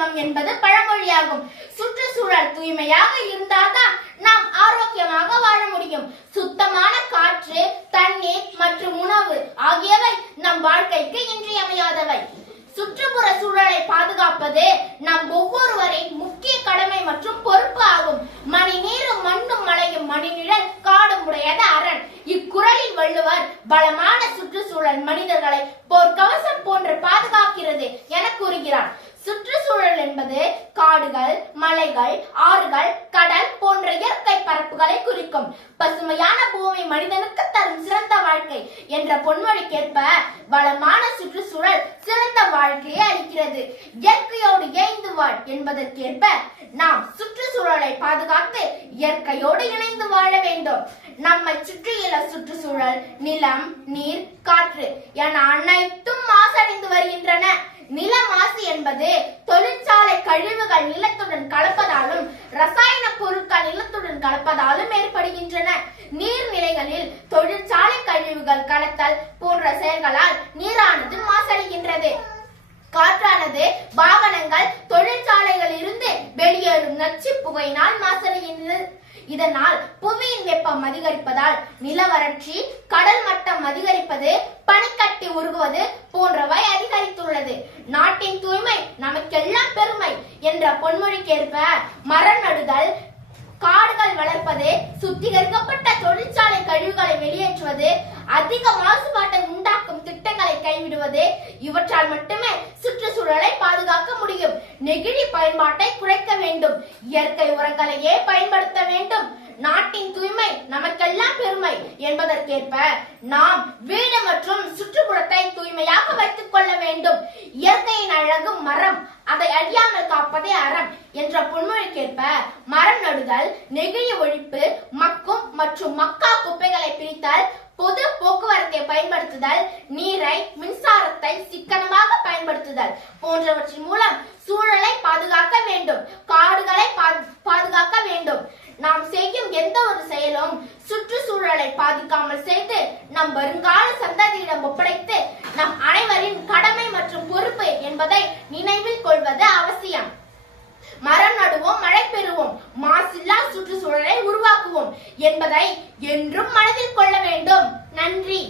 தர்மம் என்பது பழமொழியாகும். சுற்றுச்சூழல் தூய்மையாக இருந்தால்தான் நாம் ஆரோக்கியமாக வாழ முடியும். சுத்தமான காற்று தண்ணீர் மற்றும் உணவு ஆகியவை நம் வாழ்க்கைக்கு இன்றியமையாதவை. சுற்றுப்புற சூழலை பாதுகாப்பது நம் ஒவ்வொருவரின் முக்கிய கடமை மற்றும் பொறுப்பு ஆகும். மணி நீரும் மண்ணும் மலையும் மணிநிழல் காடும் உடையது அரண். இக்குறளில் வள்ளுவர் பலமான சுற்றுச்சூழல் மனிதர்களை போர்க்கவசம் போன்று பாதுகாக்கிறது என கூறுகிறார். என்பது காடுகள் மலைகள் ஆறுகள் கடல் போன்ற இயற்கை பரப்புகளை குறிக்கும். பசுமையான பூமி மனிதனுக்கு தரும் சிறந்த வாழ்க்கை என்ற பொன்மொழிக்கேற்ப வளமான சுற்றுச்சூழல் சிறந்த வாழ்க்கையை அளிக்கிறது. இயற்கையோடு இயைந்து வாழ் என்பதற்கேற்ப நாம் சுற்றுச்சூழலை பாதுகாத்து இயற்கையோடு இணைந்து வாழ வேண்டும். நம்மை சுற்றியுள்ள சுற்றுச்சூழல் நிலம் நீர் காற்று என அனைத்தும் மாசடைந்து வருகின்றன. நில மாசு என்பது தொழிற்சாலை கழிவுகள் நிலத்துடன் கலப்பதாலும் ரசாயன பொருட்கள் நிலத்துடன் கலப்பதாலும் ஏற்படுகின்றன. நீர்நிலைகளில் தொழிற்சாலை கழிவுகள் கலத்தல் போன்ற செயல்களால் நீரானது மாசடைகின்றது. காற்றானது வாகனங்கள் தொழிற்சாலைகளில் இருந்து வெளியேறும் நச்சு புகையினால் மாசடைகின்றது. இதனால் புவியின் வெப்பம் அதிகரிப்பதால் நிலவறட்சி கடல் மட்டம் அதிகரிப்பது பனிக்கட்டி உருகுவது போன்றவை அதிகரித்துள்ளது. நாட்டின் தூய்மை நமக்கெல்லாம் பெருமை என்ற பொன்மொழிக்கேற்ப மரம் நடுதல் காடுகள் வளர்ப்பது சுத்திகரிக்கப்பட்ட தொழிற்சாலை கழிவுகளை வெளியேற்றுவது அதிக மாசுபாட்டை உண்டாக்கும் திட்டங்களை கைவிடுவது இவற்றால் மட்டுமே சுற்றுச்சூழலை பாதுகாக்க முடியும். நெகிழி பயன்பாட்டை குறைக்க வேண்டும். இயற்கை உரங்களையே பயன்படுத்த வேண்டும். நாட்டின் தூய்மை நமக்கெல்லாம் பெருமை என்பதற்கேற்ப நாம் வீடு மற்றும் சுற்றுப்புறத்தை கொள்ள வேண்டும். இயற்கையின் அழகு மரம் அதை அழியாமல் காப்பதே அறம் என்ற பொன்மொழிக்கேற்ப மரம் நடுதல் நெகிழி ஒழிப்பு மக்கும் மற்றும் மக்கா குப்பைகளை பிரித்தல் பொது போக்குவரத்தை பயன்படுத்துதல் நீரை மின்சாரத்தை சிக்கனமாக பயன்படுத்துதல் போன்றவற்றின் மூலம் சூழலை பாதுகாக்க வேண்டும் காடுகளை பாதுகாக்க வேண்டும். நாம் செய்யும் எந்த ஒரு செயலும் சுற்றுச்சூழலை பாதிக்காமல் செய்து நம் வருங்கால நினைவில் கொள்வது அவசியம். மரம் நடுவோம் மழை பெறுவோம் மாசில்லா சுற்றுச்சூழலை உருவாக்குவோம் என்பதை என்றும் மனதில் கொள்ள வேண்டும். நன்றி.